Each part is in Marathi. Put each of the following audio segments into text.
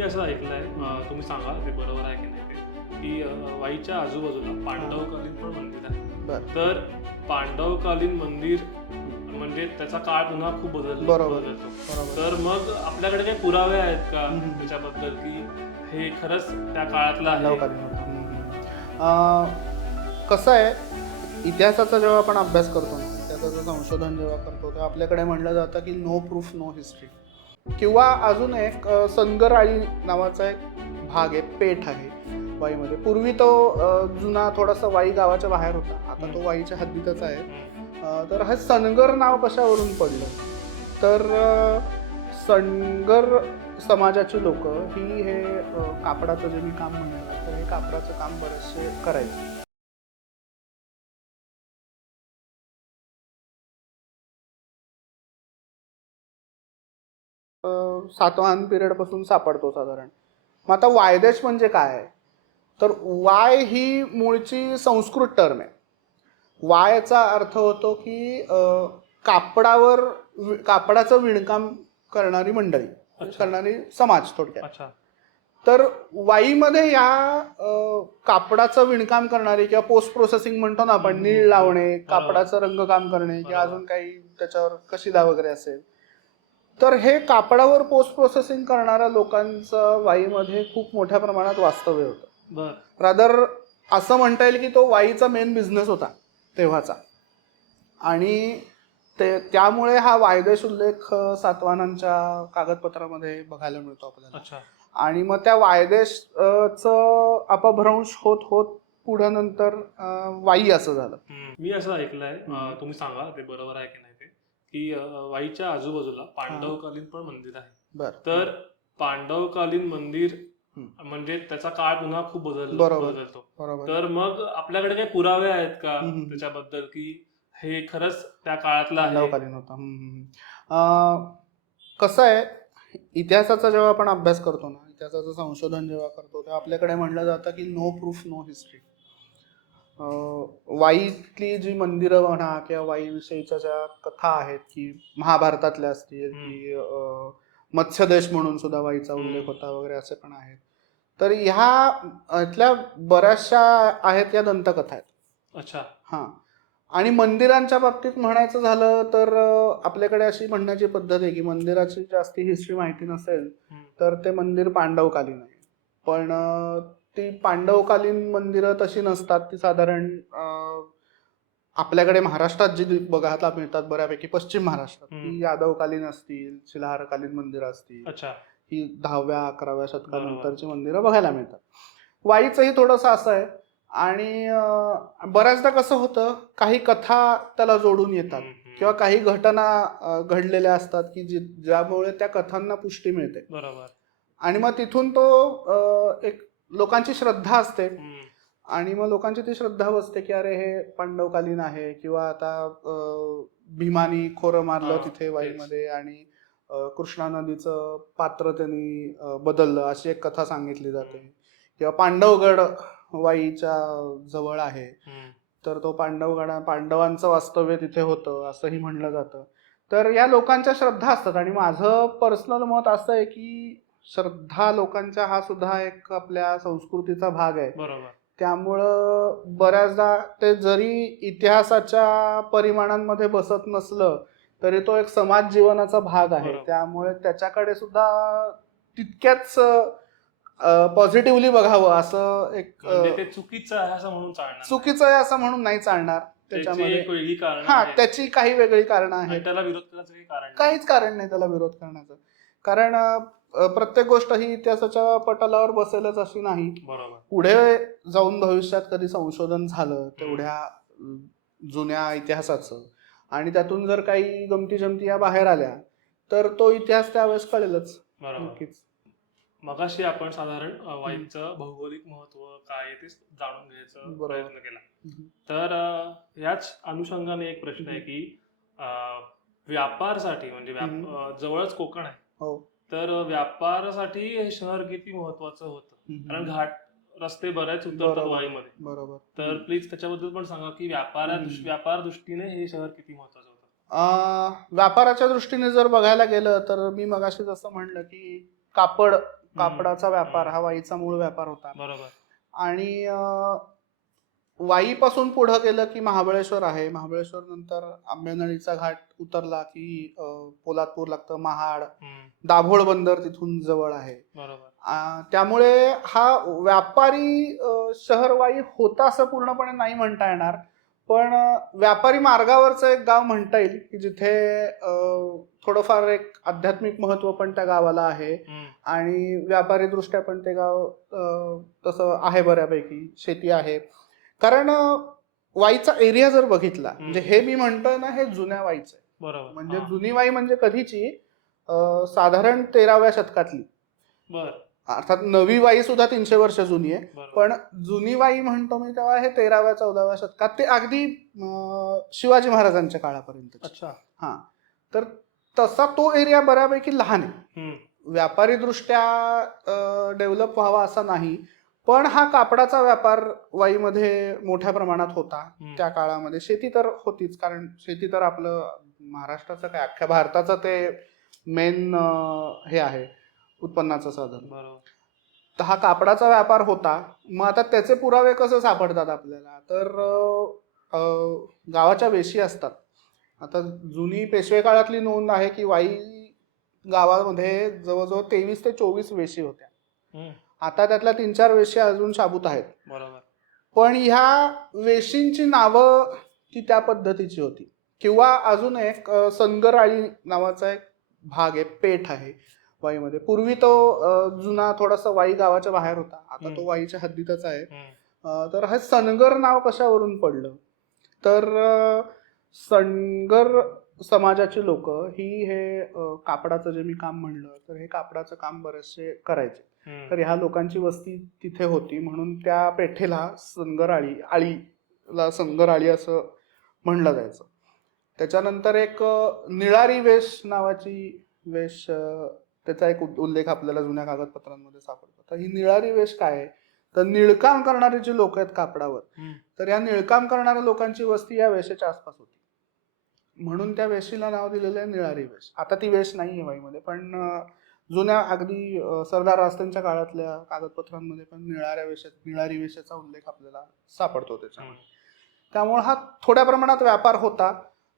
मी असं ऐकलंय अं, तुम्ही सांगा ते बरोबर आहे की नाही ते. की वाईच्या आजूबाजूला पांडवकालीन पण मंदिर आहे. तर पांडवकालीन मंदिर म्हणजे त्याचा काळ पुन्हा खूप बदल बरोबर. बदलतो. बरोबर. तर मग आपल्याकडे काही पुरावे आहेत का. त्याच्याबद्दल? की हे खरंच त्या काळातलं आहे? कसं आहे इतिहासाचा जेव्हा आपण अभ्यास करतो ना इतिहासाचं संशोधन जेव्हा करतो तेव्हा आपल्याकडे म्हणलं जातं की नो प्रूफ नो हिस्ट्री किंवा अजून एक अं, सनगरआळी नावाचा एक भाग आहे पेठ आहे वाईमध्ये. पूर्वी तो जुना थोडासा वाई गावाच्या बाहेर होता. आता तो. वाईच्या हद्दीतच आहे. तर हे सनगर नाव कशावरून पडलं? तर सनगर समाजाची लोक ही हे कापडाचं जे मी काम म्हणलं तर हे कापडाचं काम बरेचसे करायचे. सातवाहन पिरियडपासून सापडतो साधारण मग आता वायदेश म्हणजे काय आहे तर वाय ही मूळची संस्कृत टर्म आहे वायचा अर्थ होतो की कापडावर कापडाचं विणकाम करणारी मंडळी अच्छा. करणारी समाज थोडक्यात तर वाईमध्ये या कापडाचं विणकाम करणारी किंवा पोस्ट प्रोसेसिंग म्हणतो ना आपण. नीळ लावणे कापडाचं रंगकाम करणे किंवा. अजून काही त्याच्यावर कशिदा वगैरे असेल तर हे कापडावर पोस्ट प्रोसेसिंग करणाऱ्या लोकांचं वाईमध्ये खूप मोठ्या प्रमाणात वास्तव्य होतं. रादर असं म्हणता येईल की तो वाईचा मेन बिझनेस होता तेव्हाचा. आणि ते त्यामुळे हा वायदेश उल्लेख अ, सातवाहनांच्या कागदपत्रामध्ये बघायला मिळतो आपल्याला. आणि मग त्या वायदेश अ, चं अपभ्रंश होत होत पुढं नंतर वाई असं झालं. मी असं ऐकलंय. तुम्ही सांगा ते बरोबर आहे की नाही? की वाईच्या आजूबाजूला पांडवकालीन पण मंदिर आहे. तर पांडवकालीन मंदिर. म्हणजे त्याचा काळ पुन्हा खूप बदल. बदलतो. तर मग आपल्याकडे काही पुरावे आहेत का. त्याच्याबद्दल की हे खरंच त्या काळातलं आहे? पांडवकालीन होता. कसं आहे इतिहासाचा जेव्हा आपण अभ्यास करतो ना इतिहासाचं संशोधन जेव्हा करतो तेव्हा आपल्याकडे म्हणलं जातं की नो प्रूफ नो हिस्ट्री वाईतली जी मंदिरं म्हणा किंवा वाईविषयीच्या ज्या कथा आहेत की महाभारतातल्या असतील. की मत्स्यदेश म्हणून सुद्धा वाईचा उल्लेख. होता वगैरे असे पण आहेत तर ह्या इथल्या बऱ्याचशा आहेत या दंतकथा आहेत अच्छा हां आणि मंदिरांच्या बाबतीत म्हणायचं झालं तर आपल्याकडे अशी म्हणण्याची पद्धत आहे की मंदिराची जास्ती हिस्ट्री माहिती नसेल. तर ते मंदिर पांडवकालीन आहे पण ती पांडवकालीन मंदिरं तशी नसतात. ती साधारण आपल्याकडे महाराष्ट्रात जी बघायला मिळतात बऱ्यापैकी पश्चिम महाराष्ट्रात. ती यादवकालीन असतील शिलाहारकालीन मंदिरं असतील. ही दहाव्या अकराव्या शतकानंतरची. मंदिरं बघायला मिळतात. वाईचंही थोडंसं असं आहे. आणि बऱ्याचदा कसं होतं काही कथा त्याला जोडून येतात. किंवा काही घटना घडलेल्या असतात की ज्यामुळे त्या कथांना पुष्टी मिळते. बरोबर. आणि मग तिथून तो एक लोकांची श्रद्धा असते. आणि मग लोकांची ती श्रद्धा बसते की अरे हे पांडवकालीन आहे किंवा आता भीमानी खोरं मारलं तिथे. वाईमध्ये आणि कृष्णा नदीचं पात्र त्यांनी बदललं अशी एक कथा सांगितली जाते किंवा पांडवगड वाईच्या जवळ आहे. तर तो पांडवगडा पांडवांचं वास्तव्य तिथे होतं असंही म्हणलं जातं तर या लोकांच्या श्रद्धा असतात आणि माझं पर्सनल मत असं आहे की श्रद्धा लोकांच्या हा सुद्धा एक आपल्या संस्कृतीचा भाग आहे. बरोबर. त्यामुळं बऱ्याचदा ते जरी इतिहासाच्या परिमाणांमध्ये बसत नसलं तरी तो एक समाज जीवनाचा भाग आहे. त्यामुळे त्याच्याकडे सुद्धा तितक्याच पॉझिटिव्हली बघावं असं एक म्हणजे चुकीचं आहे असं म्हणून. चुकीचं आहे असं म्हणून नाही चालणार. त्याची त्याच्यामध्ये हा त्याची काही वेगळी कारणं आहेत. त्याला विरोध करायचं काही कारण नाही. काहीच कारण नाही त्याला विरोध करण्याचं. कारण प्रत्येक गोष्ट ही इतिहासाच्या पटलावर बसेलच अशी नाही. बरोबर. पुढे जाऊन भविष्यात कधी संशोधन झालं तेवढ्या जुन्या इतिहासाचं आणि त्यातून जर काही गमती जमती या बाहेर आल्या तर तो इतिहास त्यावेळेस कळेलच. बरोबर. नक्कीच. मगाशी आपण साधारण वाईनचं भौगोलिक महत्त्व काय ते जाणून घ्यायचा. प्रयत्न केला. तर याच अनुषंगाने एक प्रश्न आहे की व्यापारसाठी म्हणजे जवळच कोकण आहे. हो. तर व्यापारासाठी हे शहर किती महत्वाचं होतं? कारण घाट रस्ते बरेच उतरतात. वाईमध्ये बरोबर. तर प्लीज त्याच्याबद्दल पण सांगा की व्यापारा. व्यापार दृष्टीने हे शहर किती महत्वाचं होतं? अं, व्यापाराच्या दृष्टीने जर बघायला गेलं तर मी मगाशी जसं म्हणलं की कापड कापडाचा व्यापार हा वाईचा मूळ व्यापार होता. बरोबर. आणि वाईपासून पुढं गेलं की महाबळेश्वर आहे. महाबळेश्वर नंतर आंबेनळीचा घाट उतरला की पोलादपूर लागतं महाड दाभोळ बंदर तिथून जवळ आहे. त्यामुळे हा व्यापारी शहरवाई होता असं पूर्णपणे नाही म्हणता येणार. पण व्यापारी मार्गावरचं एक गाव म्हणता येईल की जिथे थोडंफार एक आध्यात्मिक महत्त्व पण त्या गावाला आहे. आणि व्यापारी दृष्ट्या पण ते गाव तसं आहे बऱ्यापैकी. शेती आहे. कारण वाईचा एरिया जर बघितला म्हणजे हे मी म्हणतोय ना हे जुन्या वाईचं आहे. बरोबर. म्हणजे जुनी वाई म्हणजे कधीची? साधारण तेराव्या शतकातली. बर. अर्थात नवी वाई सुद्धा तीनशे वर्ष जुनी आहे. पण जुनी वाई म्हणतो मी तेव्हा हे तेराव्या चौदाव्या शतकात. ते अगदी शिवाजी महाराजांच्या काळापर्यंत अच्छा. हा. तर तसा तो एरिया बऱ्यापैकी लहान आहे. व्यापारी डेव्हलप व्हावा असा नाही. पण हा कापडाचा व्यापार वाईमध्ये मोठ्या प्रमाणात होता. त्या काळामध्ये शेती तर होतीच कारण शेती तर आपलं महाराष्ट्राचं काय अख्ख्या भारताचं ते मेन हे आहे उत्पन्नाचं साधन. तर हा कापडाचा व्यापार होता. मग आता त्याचे पुरावे कसे सापडतात आपल्याला? तर गावाच्या वेशी असतात. आता जुनी पेशवे काळातली नोंद आहे की वाई गावामध्ये जवळजवळ तेवीस ते चोवीस वेशी होत्या. आता त्यातल्या तीन चार वेशी अजून शाबूत आहेत. बरोबर. पण ह्या वेशींची नावं ती त्या पद्धतीची होती. किंवा अजून एक अं, सनगराळी नावाचा एक भाग आहे पेठ आहे वाईमध्ये. पूर्वी तो जुना थोडासा वाई गावाच्या बाहेर होता. आता तो. वाईच्या हद्दीतच आहे. तर हे सनगर नाव कशावरून पडलं? तर सनगर समाजाची लोक ही हे कापडाचं जे मी काम म्हणलं तर हे कापडाचं काम बरेचसे करायचे. तर ह्या लोकांची वस्ती तिथे होती. म्हणून त्या पेठेला संगराळी आळीला संगराळी असं म्हणलं जायचं. त्याच्यानंतर एक निळारी वेश नावाची वेश त्याचा एक उल्लेख आपल्याला जुन्या कागदपत्रांमध्ये सापडतो. तर ही निळारी वेश काय आहे? तर निळकाम करणारे जे लोक आहेत कापडावर तर या निळकाम करणाऱ्या लोकांची वस्ती या वेशेच्या आसपास होती. म्हणून त्या वेशीला नाव दिलेलं आहे निळारी वेश. आता ती वेश नाही आहे वाईमध्ये पण जुन्या अगदी सरदार रास्त्यांच्या काळातल्या कागदपत्रांमध्ये पण निळाऱ्या वेशात निळारी वेशाचा उल्लेख आपल्याला सापडतो त्याच्यामध्ये. त्यामुळे हा थोड्या प्रमाणात व्यापार होता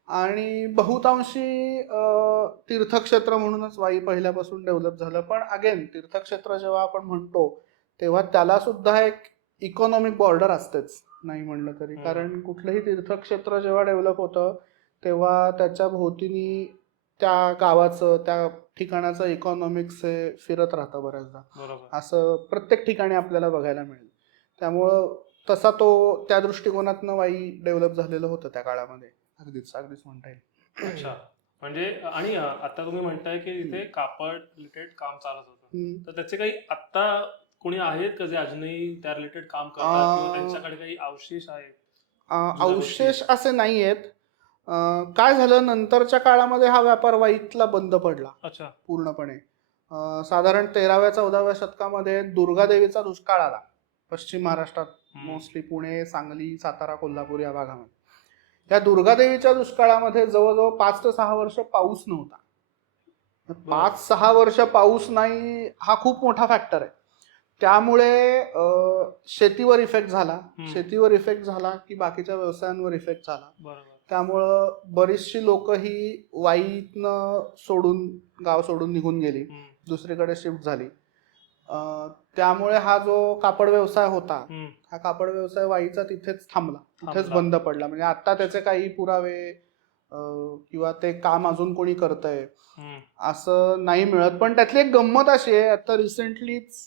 आणि बहुतांशी तीर्थक्षेत्र म्हणूनच वाई पहिल्यापासून डेव्हलप झालं. पण अगेन तीर्थक्षेत्र जेव्हा आपण म्हणतो तेव्हा त्याला सुद्धा एक इकॉनॉमिक बॉर्डर असतेच नाही म्हणलं तरी. कारण कुठलंही तीर्थक्षेत्र जेव्हा डेव्हलप होतं तेव्हा त्याच्या भोवतीनी त्या गावाचं त्या ठिकाणाचं इकॉनॉमिक्स हे फिरत राहतं बऱ्याचदा. असं प्रत्येक ठिकाणी आपल्याला बघायला मिळेल. त्यामुळं तसा तो त्या दृष्टिकोनातनं वाई डेव्हलप झालेलं होतं त्या काळामध्ये. अगदीच अगदीच म्हणता येईल. अच्छा. म्हणजे आणि आता तुम्ही म्हणताय की तिथे कापड रिलेटेड काम चालत होतं. तर त्याचे काही आत्ता कोणी आहेत का जे अजूनही त्या रिलेटेड काम करतात? त्यांच्याकडे काही अवशेष आहेत? अवशेष असे नाही आहेत काय झालं? नंतरच्या काळामध्ये हा व्यापार वाईतला बंद पडला. अच्छा. पूर्णपणे. साधारण तेराव्या चौदाव्या शतकामध्ये दुर्गादेवीचा दुष्काळ आला. पश्चिम महाराष्ट्रात मोस्टली पुणे सांगली सातारा कोल्हापूर या भागामध्ये. या दुर्गादेवीच्या दुष्काळामध्ये जवळजवळ पाच ते सहा वर्ष पाऊस नव्हता. पाच सहा वर्ष पाऊस नाही हा खूप मोठा फॅक्टर आहे. त्यामुळे शेतीवर इफेक्ट झाला. शेतीवर इफेक्ट झाला की बाकीच्या व्यवसायांवर इफेक्ट झाला. बरोबर. त्यामुळं बरीचशी लोक ही वाईतनं सोडून गाव सोडून निघून गेली. दुसरीकडे शिफ्ट झाली. त्यामुळे हा जो कापड व्यवसाय होता हा कापड व्यवसाय वाईचा तिथेच थांबला. तिथेच. बंद पडला. म्हणजे आता त्याचे काही पुरावे किंवा ते काम अजून कोणी करतंय असं नाही मिळत. पण त्यातली एक गंमत अशी आहे आता रिसेंटलीच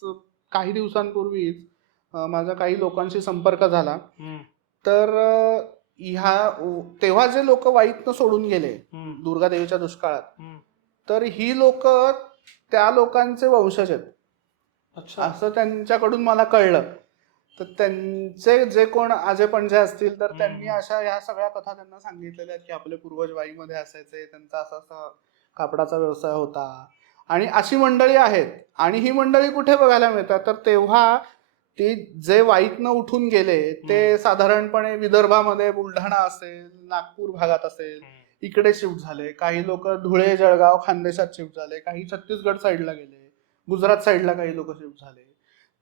काही दिवसांपूर्वीच माझा काही लोकांशी संपर्क झाला. तर ह्या तेव्हा जे लोक वाईतनं सोडून गेले दुर्गादेवीच्या दुष्काळात. तर ही लोक त्या लोकांचे वंशज आहेत. अच्छा. असं त्यांच्याकडून मला कळलं. तर त्यांचे जे कोण आजे पणजे असतील तर. त्यांनी अशा ह्या सगळ्या कथा त्यांना सांगितलेल्या आहेत की आपले पूर्वज वाईमध्ये असायचे त्यांचा असा असा कापडाचा व्यवसाय होता. आणि अशी मंडळी आहेत. आणि ही मंडळी कुठे बघायला मिळतात? तर तेव्हा ती जे वाईतनं उठून गेले ते. साधारणपणे विदर्भामध्ये बुलढाणा असेल नागपूर भागात असेल इकडे शिफ्ट झाले. काही लोक धुळे जळगाव खानदेशात शिफ्ट झाले. काही छत्तीसगड साईडला गेले. गुजरात साईडला काही लोक शिफ्ट झाले.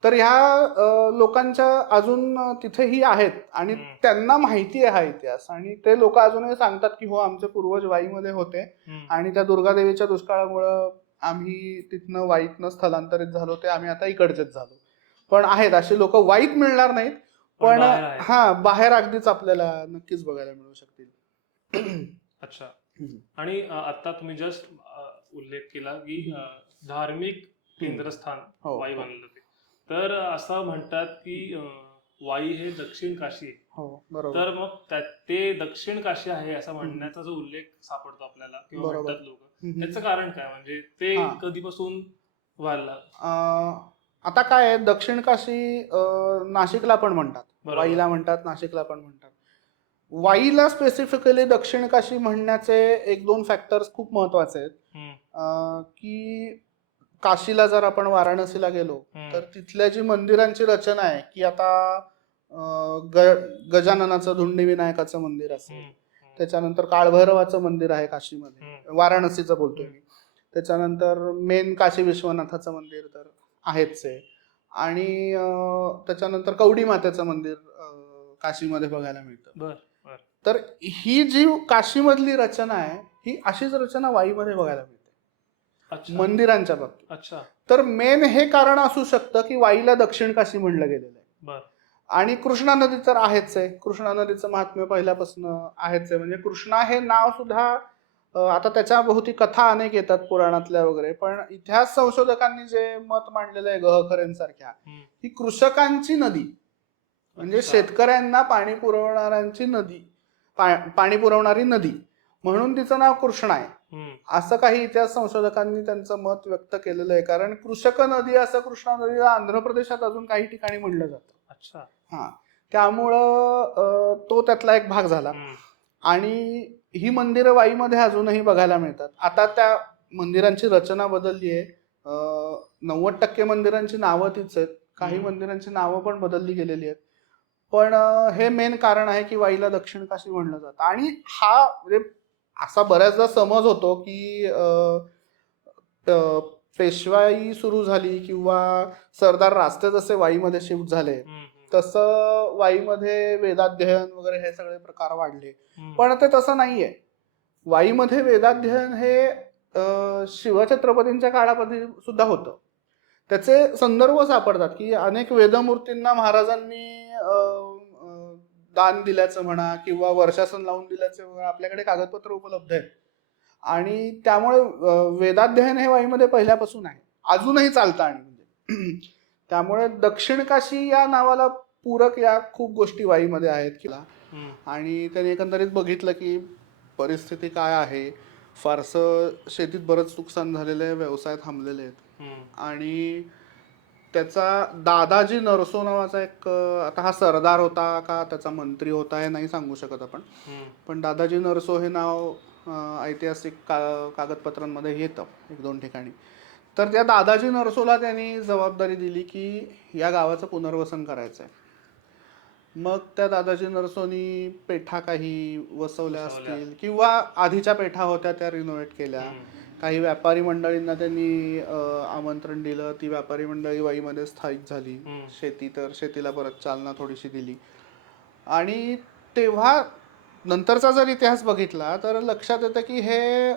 तर ह्या लोकांच्या अजून तिथेही आहेत आणि. त्यांना माहिती आहे हा इतिहास. आणि ते लोक अजूनही सांगतात की हो आमचे पूर्वज वाईमध्ये होते. आणि त्या दुर्गादेवीच्या दुष्काळामुळं आम्ही तिथनं वाईतनं स्थलांतरित झालो. ते आम्ही आता इकडचेच झालो. पण आहेत अशी लोक वाईट मिळणार नाहीत पण. हा बाहेर अगदीच आपल्याला नक्कीच बघायला मिळू शकतील अच्छा. आणि आता तुम्ही जस्ट उल्लेख केला की धार्मिक केंद्रस्थान हो वाई बनलं ते तर असं म्हणतात की वाई हे दक्षिण काशी आहे. हो तर मग ते दक्षिण काशी आहे असं म्हणण्याचा जो उल्लेख सापडतो आपल्याला किंवा. म्हणतात लोक. त्याचं कारण काय म्हणजे ते हा. कधीपासून व्हायला आता काय आहे दक्षिण काशी अं, नाशिकला पण म्हणतात. बरोबर. वाईला म्हणतात नाशिकला पण म्हणतात. वाईला स्पेसिफिकली दक्षिण काशी म्हणण्याचे एक दोन फॅक्टर्स खूप महत्त्वाचे आहेत. हम्म, अं, की काशीला जर आपण वाराणसीला गेलो हम्म, तर तिथल्या जी मंदिरांची रचना आहे की आता अं, ग गजाननाचं धुंडी विनायकाचं मंदिर असेल हम्म, त्याच्यानंतर काळभैरवाचं मंदिर आहे काशीमध्ये. हम्म. वाराणसीचं बोलतोय मी. त्याच्यानंतर मेन काशी विश्वनाथाचं मंदिर तर आहेच आहे आणि त्याच्यानंतर कवडी मातेचं मंदिर काशीमध्ये बघायला मिळतं. बर तर ही जी काशीमधली रचना आहे ही अशीच रचना वाईमध्ये बघायला मिळते. मंदिरांच्या बाबतीत. अच्छा. तर मेन हे कारण असू शकतं की वाईला दक्षिण काशी म्हणलं गेलेलं आहे. आणि कृष्णा नदी तर आहेच आहे कृष्णा नदीचं महात्म्य पहिल्यापासून आहेच आहे म्हणजे कृष्णा हे नाव सुद्धा आता त्याच्या भोवती कथा अनेक येतात पुराणातल्या वगैरे पण इतिहास संशोधकांनी जे मत मांडलेलं आहे गहखरेंसारख्या. ही कृषकांची नदी म्हणजे. शेतकऱ्यांना पाणी पुरवणाऱ्यांची नदी पा- पाणी पुरवणारी नदी म्हणून तिचं नाव कृष्णा आहे. असं काही इतिहास संशोधकांनी त्यांचं मत व्यक्त केलेलं आहे कारण कृषक नदी असं कृष्णा नदीला आंध्र प्रदेशात अजून काही ठिकाणी म्हणलं जातं. अच्छा. हा. त्यामुळं तो त्यातला एक भाग झाला. आणि ही मंदिरं वाईमध्ये अजूनही बघायला मिळतात. आता त्या मंदिरांची रचना बदलली आहे. नव्वद टक्के मंदिरांची नावं तीच आहेत. काही. मंदिरांची नावं पण बदलली गेलेली आहेत. पण हे मेन कारण आहे की वाईला दक्षिण काशी म्हणलं जातं. आणि हा म्हणजे असा बऱ्याचदा समज होतो की पेशवाई सुरू झाली किंवा सरदार रास्ते जसे वाईमध्ये शिफ्ट झाले. तसं वाईमध्ये वेदाध्ययन वगैरे हे सगळे प्रकार वाढले. पण ते तसं नाहीये. वाईमध्ये वेदाध्ययन हे शिवछत्रपतींच्या काळामध्ये सुद्धा होतं. त्याचे संदर्भ सापडतात की अनेक वेदमूर्तींना महाराजांनी दान दिल्याचं म्हणा किंवा वर्षासन लावून दिल्याचं म्हणा आपल्याकडे कागदपत्र उपलब्ध आहेत. आणि त्यामुळे वेदाध्ययन हे वाईमध्ये पहिल्यापासून आहे. अजूनही चालतं आणि म्हणजे. त्यामुळे दक्षिण काशी या नावाला पूरक या खूप गोष्टी वाईमध्ये आहेत हम्म, आणि त्याने एकंदरीत बघितलं की परिस्थिती काय आहे. फारसं शेतीत बरंच नुकसान झालेलं आहे व्यवसाय थांबलेले आहेत. आणि त्याचा दादाजी नरसो नावाचा एक आता हा सरदार होता का त्याचा मंत्री होता हे नाही सांगू शकत आपण. पण दादाजी नरसो हे नाव ऐतिहासिक का कागदपत्रांमध्ये येतं एक दोन ठिकाणी. तर त्या दादाजी नरसोला त्यांनी जबाबदारी दिली की या गावाचं पुनर्वसन करायचं आहे मग त्या दादाजी नरसोनी पेठा काही वसवल्या. असतील किंवा आधीच्या पेठा होत्या त्या रिनोव्हेट केल्या. काही व्यापारी मंडळींना त्यांनी आमंत्रण दिलं ती व्यापारी मंडळी वाईमध्ये स्थायिक झाली. शेती तर शेतीला परत चालना थोडीशी दिली आणि तेव्हा नंतरचा जर इतिहास बघितला तर लक्षात येतं की हे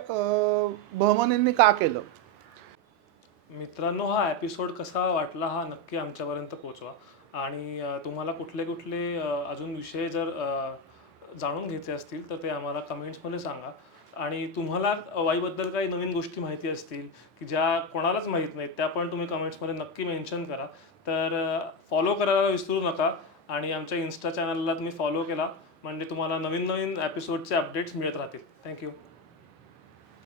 बहमनींनी का केलं मित्रांनो हा एपिसोड कसा वाटला हा नक्की आमच्यापर्यंत पोचवा आणि तुम्हाला कुठले कुठले अजून विषय जर जाणून घ्यायचे असतील तर ते आम्हाला कमेंट्समध्ये सांगा. आणि तुम्हाला वाईबद्दल काही नवीन गोष्टी माहिती असतील की ज्या कोणालाच माहीत नाहीत त्या पण तुम्ही कमेंट्समध्ये नक्की मेन्शन करा. तर फॉलो करायला विसरू नका. आणि आमच्या इन्स्टा चॅनलला तुम्ही फॉलो केला. म्हणजे तुम्हाला नवीन नवीन एपिसोडचे अपडेट्स मिळत राहतील. थँक्यू